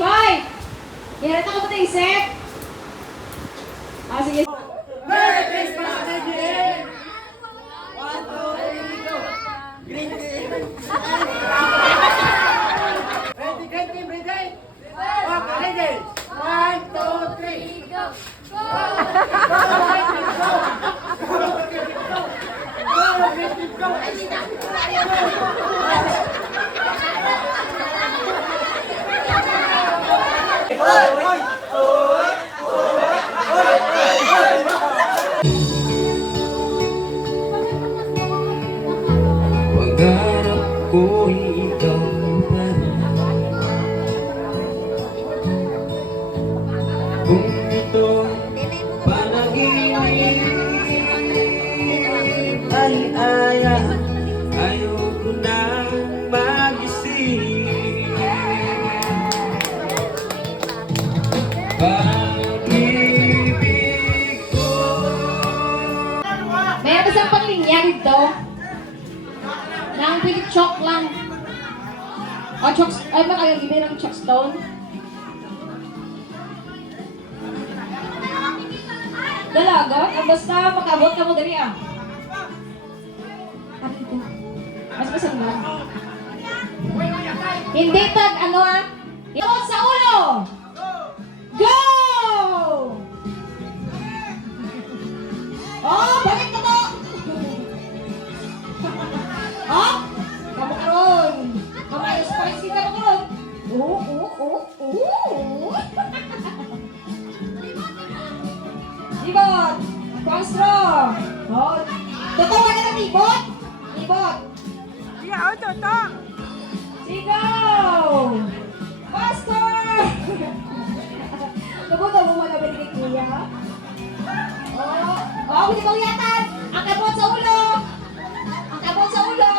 Five! Hirata ka ba ito isip? Sige. Merry Christmas, baby! 1, 2, 3, go! Green team! Ready, green team, ready? Okay, ready? 1, 2, 3, go! Go! Pangarap ko'y ikaw pa rin. Kung ito'y panaginip ay ayaw ko nang magising. Pag-ibig ko. Mayroon ka sa panglinya dito. Nang pilit chalk lang. O chalk, ay ba kayo gibay ng chalk stone? Dalaga? Basta makabot ka mo dali ah. Ano ito? Mas masang lang. Hindi tag ano ah. Ito sa ulo! Go! Oh, balik na to! Oh! Kamu karon! Kamay, spicy ka mo karon! Libot! Pastro! Oh! Totoo ka na ng libot! Libot! Yeah, toto! Sigaw! Pastor! Nabuto mo wala ba ni Kuya? Oh! Oh, hindi ko yatan! Ang kabot sa ulo! Ang kabot sa ulo!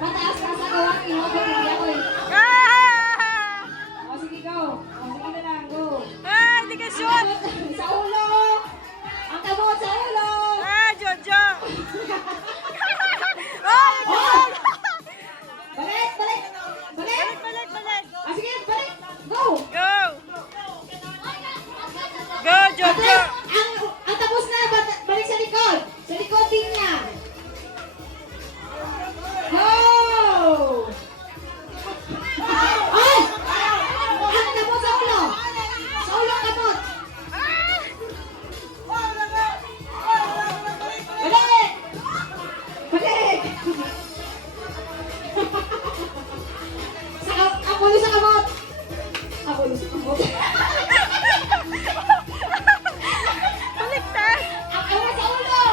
Pataas ka sa kawang imo ko hindi ako eh. Oh, sige go! Oh, sige na lang, go! Hindi ka shoot! Sa ulo! Ang kabot sa ulo! Jojo! Oh! Balik! Balik! Balik! Balik! Ah, sige, balik! Go! Go! Go, At Jojo! least, ang tapos na, balik sa likod. Sa likod din niya. Go! Ay! Ang tapos sa ulo. Sa ulo ang tapos. Balik! Balik! Ang ulo sa kamot. Ang ulo sa kamot. Baliktad! Ang ulo sa ulo.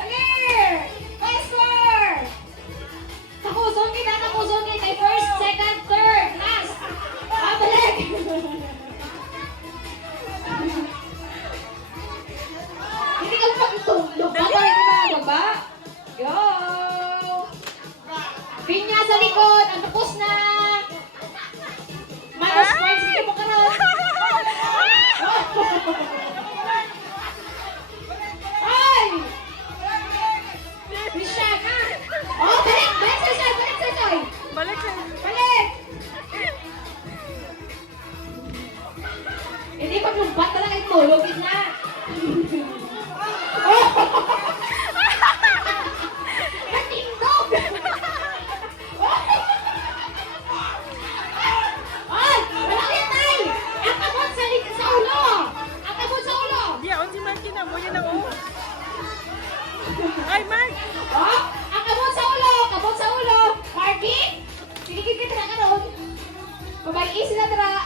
Alir! Master! Takuzongin na, takuzongin. May first, second, third, last. Balik! Hindi ka magtulog. Babalik ka na, baba. Go! Pinya sa likod. Ang tapos na. Manos points. Hindi mo ka na. Ay! Rishan, ha? Oh, balik! Balik sa Rishan! Balik sa Rishan! Balik ka! Balik! Hindi paglumpat ka lang ito. Lugid na. Natindog! Ay! Malaki tay! Ang kabot sa ulo! Ang kabot sa ulo! Di, on si Marky na. Muli na, oh. Ay, Mark! Oh! Ang kabot sa ulo! Kabot sa ulo! Marky! Piligid ka tira ka ron. Babayi sila tira.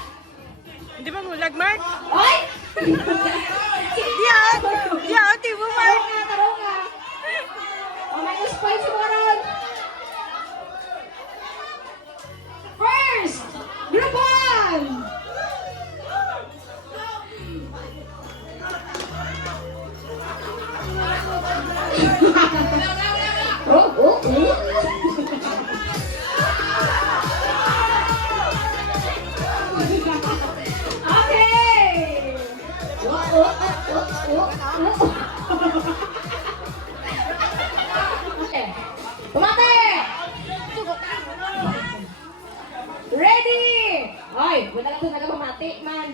Hindi ba mulag, Mark? Ay! Di, ati mo, Mark! Tarong ka! Oh, may points mo ron. First! Group 1! Okay! Wala ka ito nagpamati, man.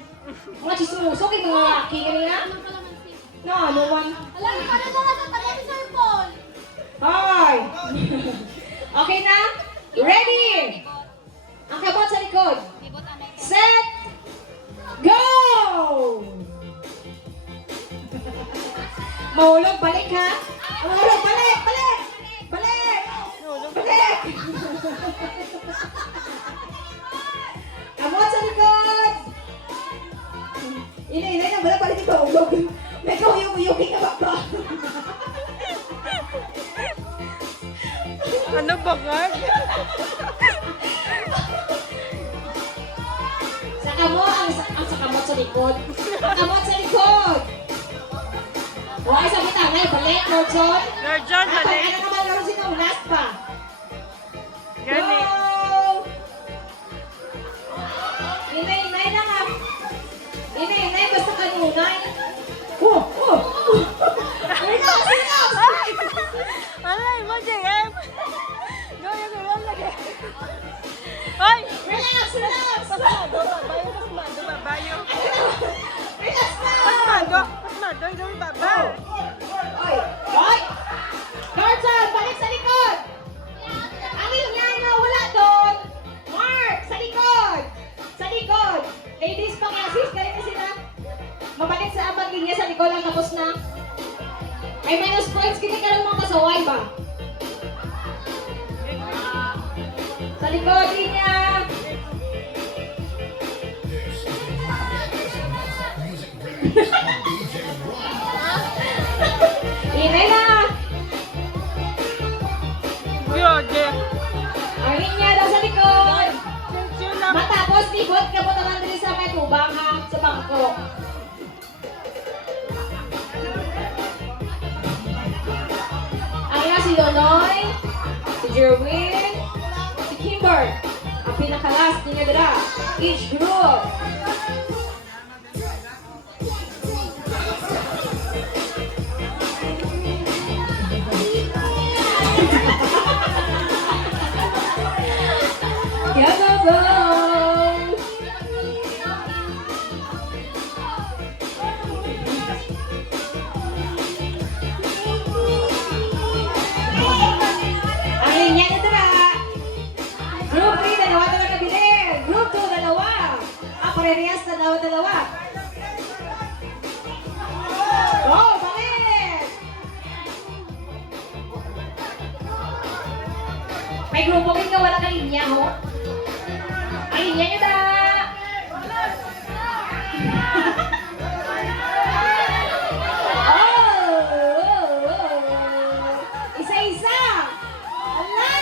Mga chismoso, kay mga laki kanina. No, no one. Alam mo, ano ba sa tabi sa cellphone? Hoy! Okay na? Ready? Ang kabot sa likod. Set! Go! Mahulog, balik ha? Mahulog, balik! Balik! Balik! Balik! Kabot sa likod! Inay na, wala balik ito. Mahulog. May kawiyong-uyuking ka ba? Ano ba nga? Saka mo, ang sakamot sa likod. Sakamot sa likod! Huwag sa kita, ngay, balik, Lord John. Lord John, Ano balik. naman laro sino, last pa. Gani. Go! Inay na nga. Inay, basta kanunay. Oh! Relax! Alay mo, JM. Go, yung ulan lagi. Hoy! Relax! Babayo. Relax na! Pasmado, yung babaw. Oy! Oy! Lord John, balik sa likod! Ang Liliana, wala doon! Mark, sa likod! Sa likod! Ladies, pang-assist kayo na sila. Mabalik sa abang linya sa likod lang tapos na. May minus points, kita ka lang mga pasaway ba? Sa likod, linya! Inay na! Yode. Ang linya daw sa likod! Yun lang. Matapos, libot ka po naman din sa may tubang ha, sa bangko. Ang ina si Donoy, si Jerwin, si Kimber. Ang pinakalas niya dira, each group. Go, go, go! Ang linya niya dira. Group 3, dalawa kabilin. Group 2, dalawa. Parehas na dalawa. Go, balik! May grupo rin ka, wala kang linya, ho? Ang linya niyo da! Isa-isa! Ala!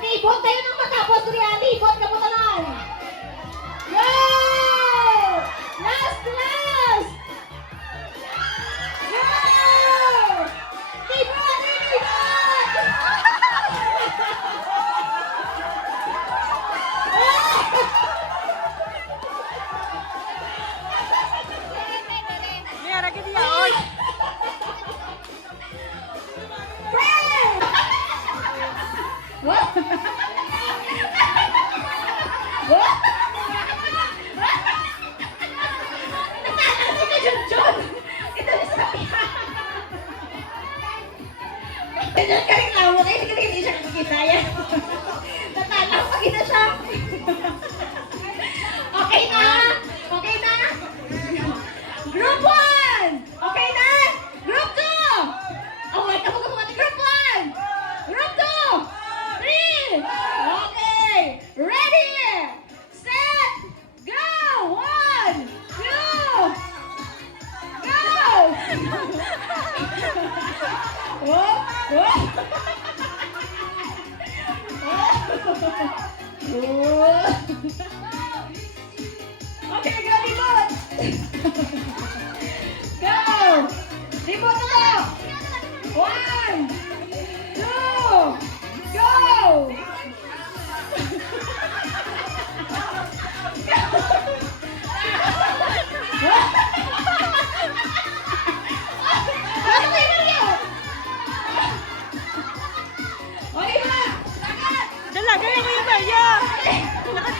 Libot tayo ng matapos, Rian. Libot ka mo tanan. Go! Last! Go! Libot! May arag hindi yaon. What? What? Natalaw si Junjun! Ito na sa Junjun ka rin lawak eh, hindi siya kakikitaya. Natalaw pa kita siya. Okay na? Okay na? Group 1! Okay na? Group 2! Oh, wait, ako Group 1! Group 2! 3! Okay! Ready! Set! Go! 1! 2! Go! Oh! Oh! Oh! Okay, go, libot! Go! Libot na ko! 1! 2! Go! Ano kayo Mario? Okay ba? Dalaga yung kuya Maria. Lakas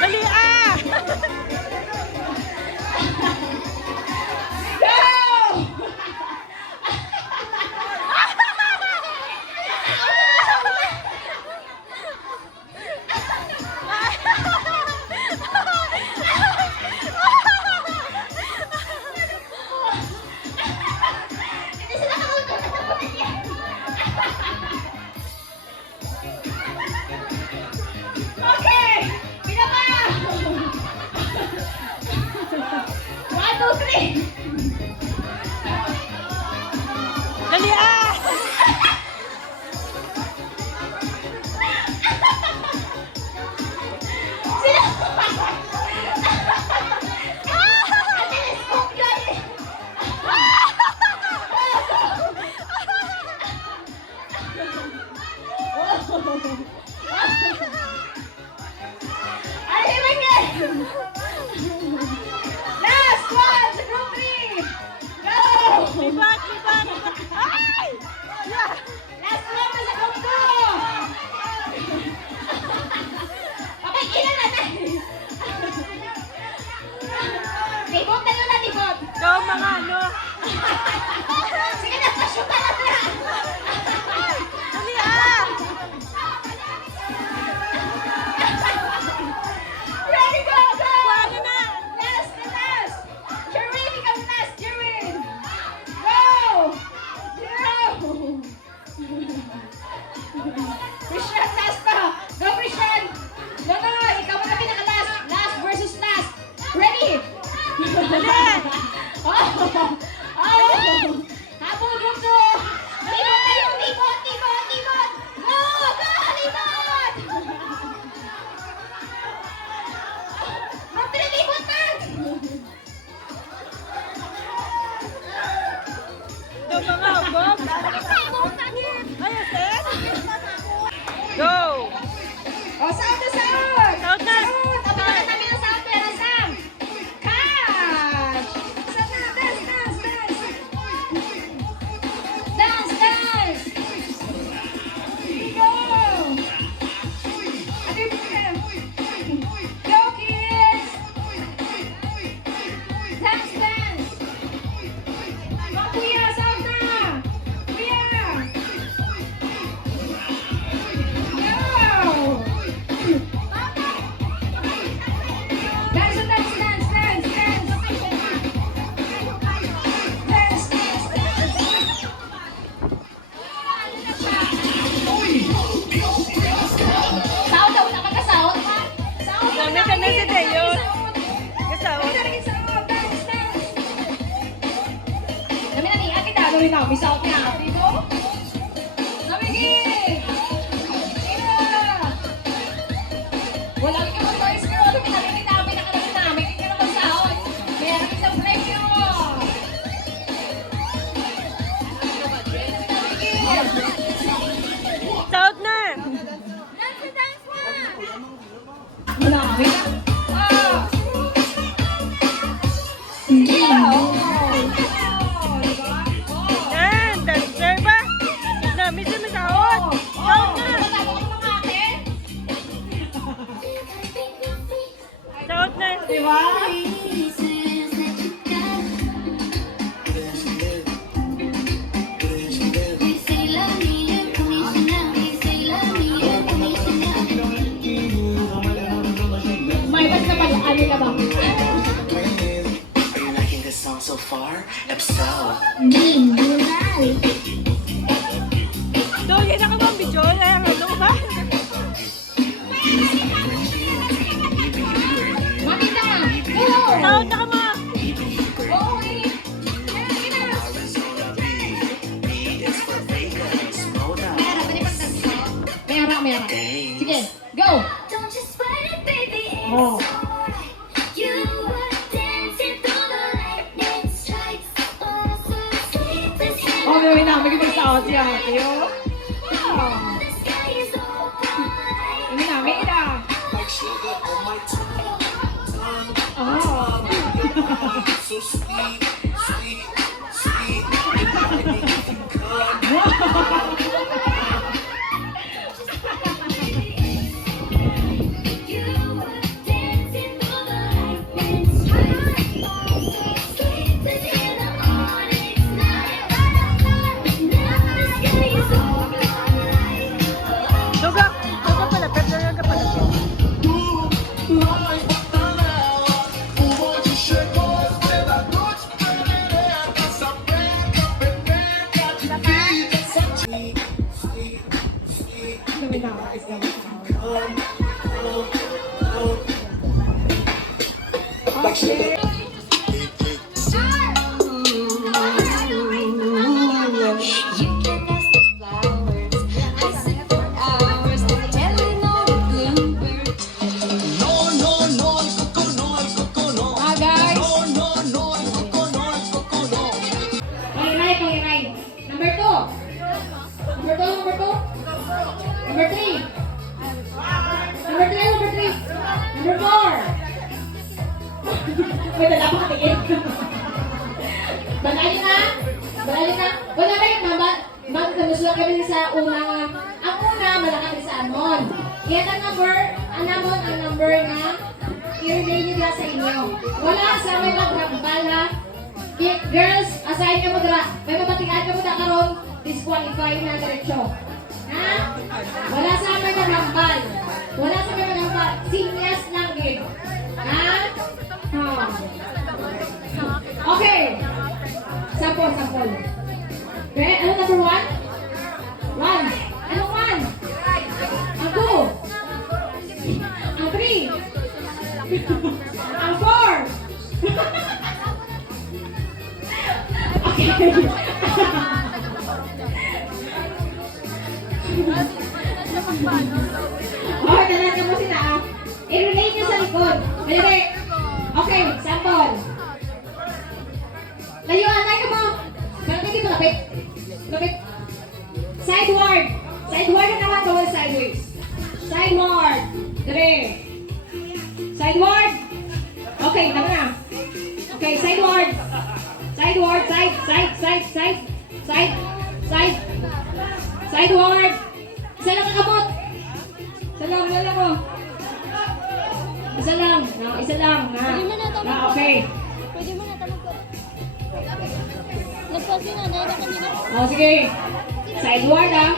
Dali ah! Go! Hindi sila nakakatapunan yan. Okay! Pinaba! 1, 2, 3! Dali ah! Telescope yun eh. Ay, again! Last one sa group 3! Go! Libat, libat! Ay! Yeah! Last one na sa group 2! Okay, ilan na na? Libot na yun na, libot! Go mga ano! Sige na, pa-shoot na lang na! Dali ah! Ready, go, go! Wala na! Last na last! Jerwin, ikaw last, Jerwin! Go! 0! Christian, last pa! Go, Christian! No, no, ikaw na pinaka-last! Last versus last! Ready? Dali! Oh! Oh! Habol, group 2! Libot na yun! Libot! Libot! Libot! Go! Go! Libot! Group 3, libot na! Ito mga ubog! Ayos eh! Go! Oh, sound na sound! Sound na! Sound! Abangan namin ang sound pero Sam! Catch! Sound na! Dance! Dance! Dance! Dance! Dance! Go! Ano yung problem? Go, kids! Dance! Dance! Go, kuya! Sound na! Kuya! Go! Dance, dance, dance, dance, dance. Dance, dance, dance. Sound daw, nakakasound. Sound daw, Dami ka na si Deo. Kasaon. Dance, dance. Dami na ni ate daw, dami na. May sound niya. Dito. Dami ni. Wala ka naman toys girl. Dami na rin namin nakalagay namin. Hindi ka naman sound. Meron isang premyo. Sound na! Dance, dance na. Wala kami na. Ah! Sige lang. Oh, diba? Oh. Yan! Dancer ba? Dami sumisaot! Sound na! Sound na! Diba? May ba't na pala? Ano ka ba? Are you liking this song so far? If so, Do, yan ako bang video? Ay, ano ba? Makita! Go! Sound na ka mo! Go, wait! Arizona B, B is for Vegas. Hold up, Mayara, pwede pag-dance. Mayara, mayara. dance. Sige, go! Don't you sweat it, baby. It's Oh. alright. You were dancing through the lightning strikes. Oh, so sweet. This Oh, may na, magkipag-sound siya. Tiyo. Wow! the sky is so bright. May na, may na. Like sugar on my tongue, Oh. so sweet, sweet, sweet. Come You can ask the flowers. I sit for hours telling all the bluebirds. Ah, guys. Pangiray. Number 2. Number 2. Number 3. Number 3. Number 4. May dala pa katingin. Banalin na. Wala kayo, magkamus lang kami sa una. Ang una, malaki sa amon. Yan ang number na i-relay nyo dyan sa inyo. Wala sa may maghambal ha. Girls, assign ka mo dira. May mabatian ka mo na karon, disqualify na diretso. Ha? Wala sa may maghambal. Sinyas lang din. Ha? Okay. Sample. Okay, ano number 1? 1. Anong 1? Ang 2. Ang 3. Ang 4. Okay. Oh, talaga mo sila ah. I-relate nyo sa likod. Dali. Okay, sample. Layuan, ka mo. Parang dito, lapit. Sideward na naman, bawal sideways. Sideward. Dali. Sideward. Okay, tama na. Okay, sideward. Sideward. Isa lang kakabot. Isa lang. Okay. Pwede mo na tanong ko. Nagpasi na, na kanina. Oh, sige. Sideward ah.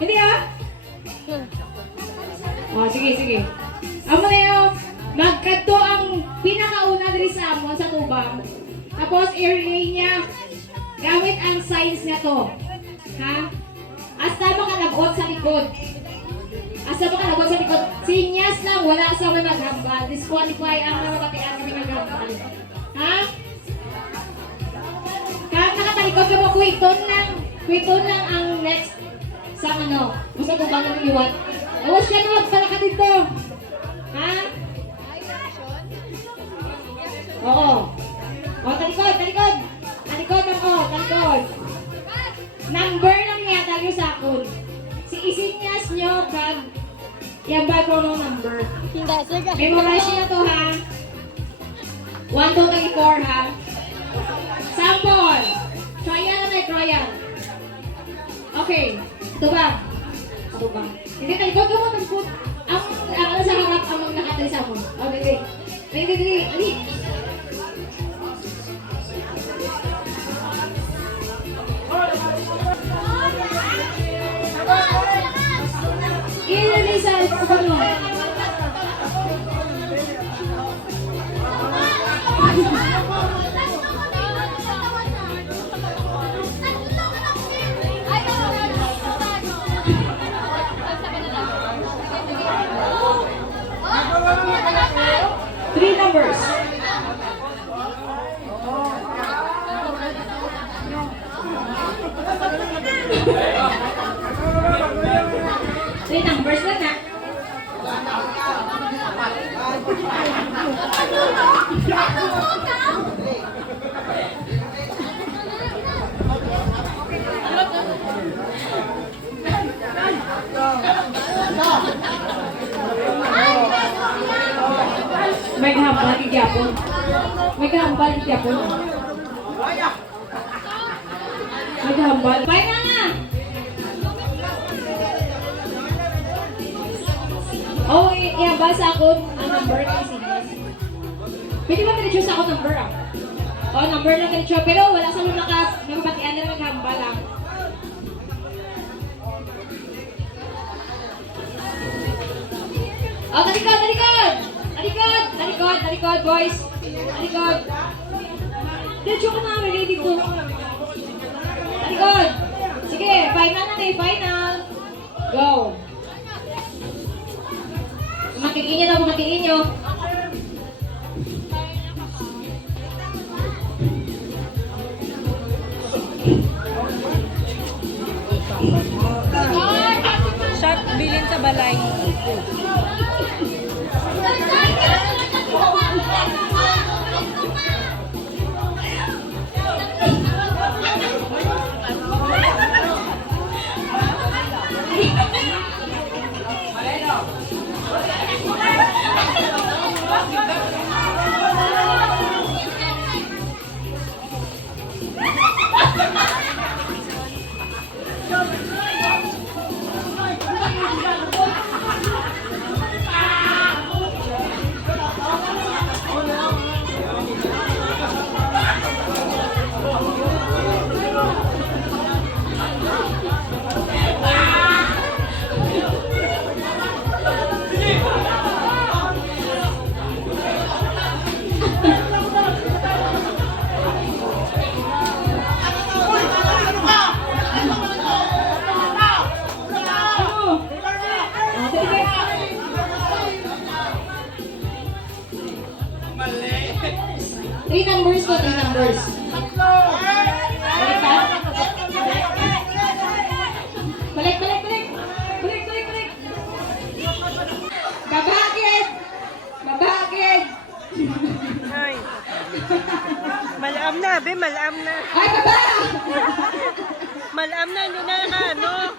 Hindi ah. Oh, sige. Amo na yun. Magkadto ang pinakauna diri sa amon sa tubang. Tapos i-relay niya gamit ang signs na to. Ha? Hasta makalabot sa likod. Sinyas lang, wala sa may maghambal. Disqualify ang mga mabatian kami maghambal. Ha? Kahit nakatalikod ka mo, kwiton lang ang next sa ano. Basta kung ba naman iwan. Awas ka na, pala ka dito. Ha? Oo. O, talikod. Talikod. Number lang niya, tayo sa akon. Si isinyas nyo kag yung bago ng number. Hindi, sige. Memorize nyo to ha. 1, 2, 3, 4 ha. Sample. Trial. Okay. Ito ba? Hindi, talikod ka mo. Ang sa harap ang nakatali sa mo. Okay. Ali. Ilagay sa upan mo. Three numbers. Three numbers lang na. May kahambal di Japon. Bye na nga! Oh, i-abasa ako ang number ng signals. Pwede ba ganit sa ako number ah? Oh, number lang ganit siya. Pero wala sa lumakas. Nagpatian na maghambal lang. Oh, talikod, boys. Talikod. Diretso ka na, ready dito. Talikod. Sige, final. Go. Matingin nyo. Pambilin sa balay. Three numbers po, three numbers. Balik ka? Balik, balik, balik. Balik, balik, balik. Babakit! Babakit! Ay. Malam na, be, malam na. Ay, baba! Malam na, hindi na ano.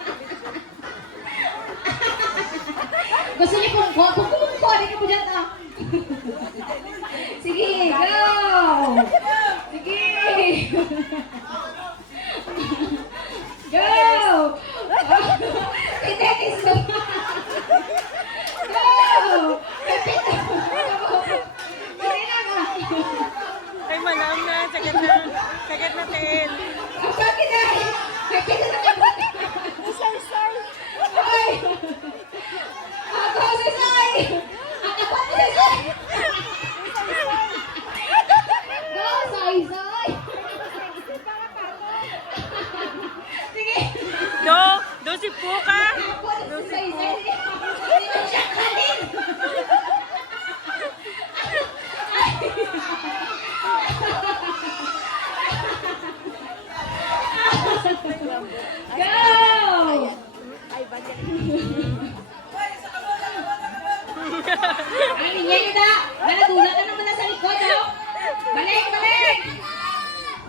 Gusto niyo kung kukunin ka po dyan, ah. Sige, go! Sige! Go! Pitetis mo! Go! Pitetis mo! Hindi na ka! Ay, malam na, sagat na. Sagat na, Tel. Ang sakin na! Pitetis mo! Isay-say. Ay! Ako si Sai! Ang apat si Sai! Go, Sai, Sai! Sige! Do si Puka. Ako si Sai, Sai! Hindi mo siya kanin! Go! Ay, niya yun na! Nadulat na naman na sa likod, oh! Balik, balik!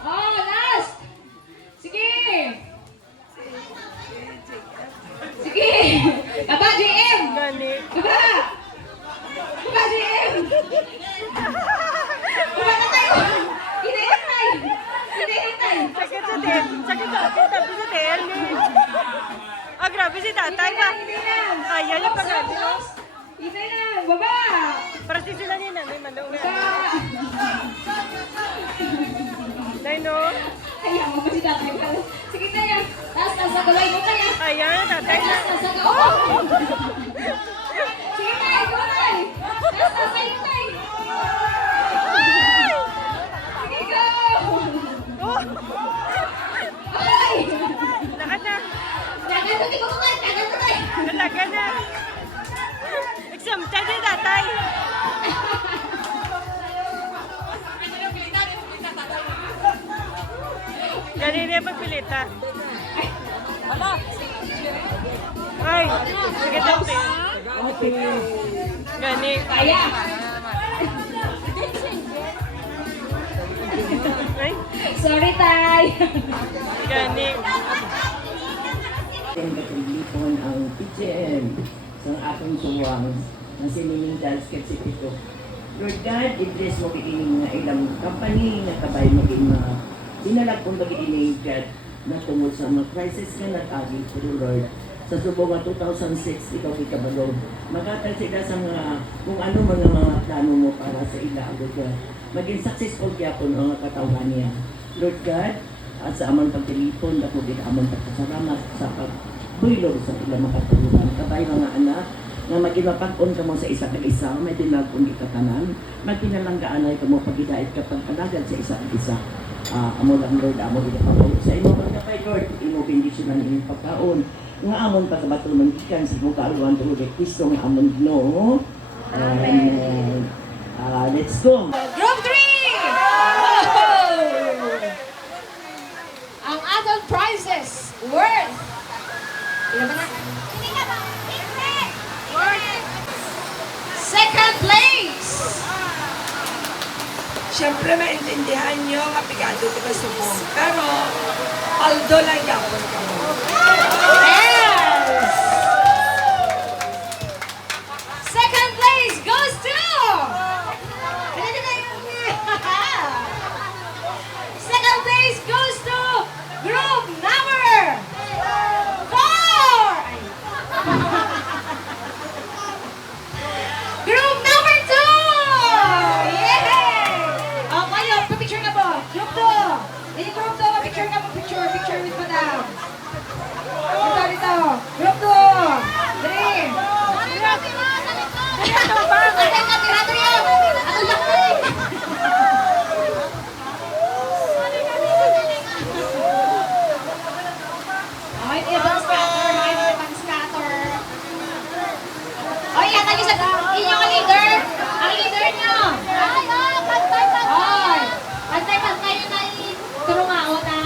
Oh, last! Sige! Sige! Baba, JM! Gani. Baba! Baba, JM! Baba na tayo! Hinay! Hinay! Sagat sa Tel. Sagat sa Tel. Tapos sa Tel. Ah, grabe si tatay ba? Kaya yung pag-ano. Hinay na! Baba! Para si sila niya na. May malaw nga. Baba! Nay, no? Ayaw mo ba si tatay? Sige na yan! Taas, taas, nagaway mo na yan! Ayan, tatay na. Taas, taas, nagaway! Oh! Sige na, ikaw na! Taas, taas, tayo na! Sige, go! Oh! Ay! Lakad na. Tagal mo, ikaw ka! Tagal mo tayo! Talaga na. Examta si tatay. Ganun yung pagpilita. Ay, sige tapos. Gani. Kaya! Ay, Sorry, tay! gani. Ang katulipon ang PGM sa akong suwang na siniling Dalsket City to. Lord God, i-bless mo kining mga ilang company na kabay maging mga dinalag kong maging God na tungod sa mga crisis nga nag-agi pero Lord, sa subong nga 2006, ikaw ikabalo. Magatag sila sa mga, kung ano mga plano mo para sa ila. Lord God, maging successful gyapon ang mga katawan niya. Lord God, at sa amang pagtilipon, ako din amang pagkasalamat sa pagbuylog sa ilang makatulungan. Kabay mga anak, na magimapag-on ka mo sa isa kag isa, may dinagpon ikatanan, magpinalanggaanay ka mo pagidait ka pagkalagad sa isa kag isa. Amo lang Lord, amo ginapapawag sa imo pagkapay Lord, imo bendisyonan inyong pagkaon. Nga amon pagkabatulman ikan sa imo kaaruan tulog kay Kristo nga amon Ginoo. Amen. Let's go. Group 3! Ang adult prizes worth... Ilan ba na? Second place! Siyempre, maintindihan nyo nga pigado di ba subong. Pero, paldo lang yapon ka mo. Yes! Second place goes to... Second place goes to group number 4! Group number 2! Yay! Oh, kayo, picture na po. Group 2. Ini group 2, picture na po. Picture with madam. Dito. Group 2. Dali. Ay, ibang scatter. Ay, ibang scatter. Oy, yata niyo sa inyo ang leader. Ang leader niyo. Oy, pantay-pantay yun na turungaon na.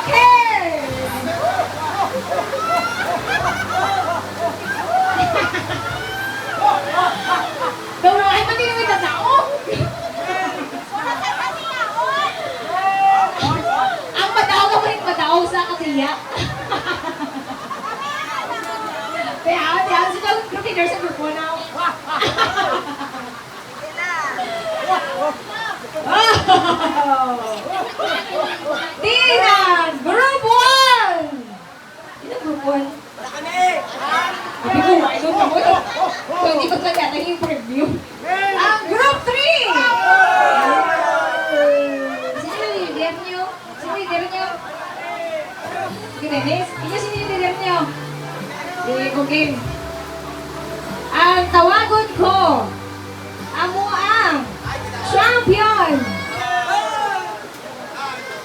Okay. Turungaon man din yung tao. Ang madaw ka rin madaw sa katiya. Kaya sila group leader sa grupo na. Tingnan! Group 1! Sino group 1? Sabi ko, ito pa mo ito. So, hindi ko sa yata yung preview. Ang group 3! Sino yung leader nyo? Sino yung leader nyo? Dennis? Sino yung leader nyo? Game. Ang tawagon ko, amo ang champion.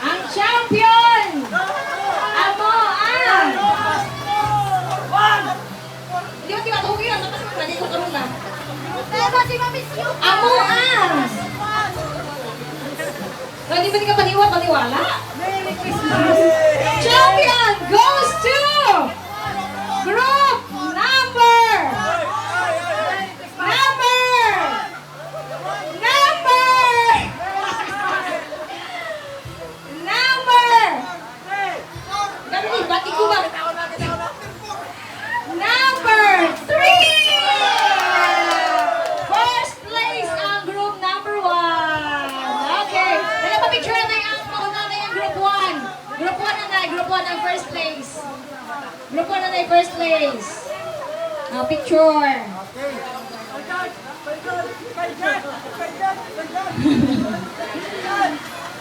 Ang champion. Amo ang. Hindi mo tinatawagin ang tapos lagi ko karoon na. Amo ang. Hindi ba di ka paniwala? Champion goes to group number 1 ang first place. Group 1 na first place. Picture.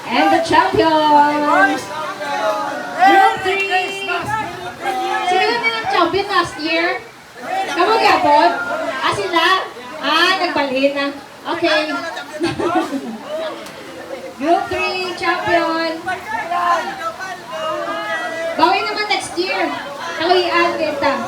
And the champion. Group 3. Sino yun ang champion last year? Kamu gabon? Sila? Nagbalhin na. Okay. Group 3 champion. Bawi naman next year. Kaluyan kita.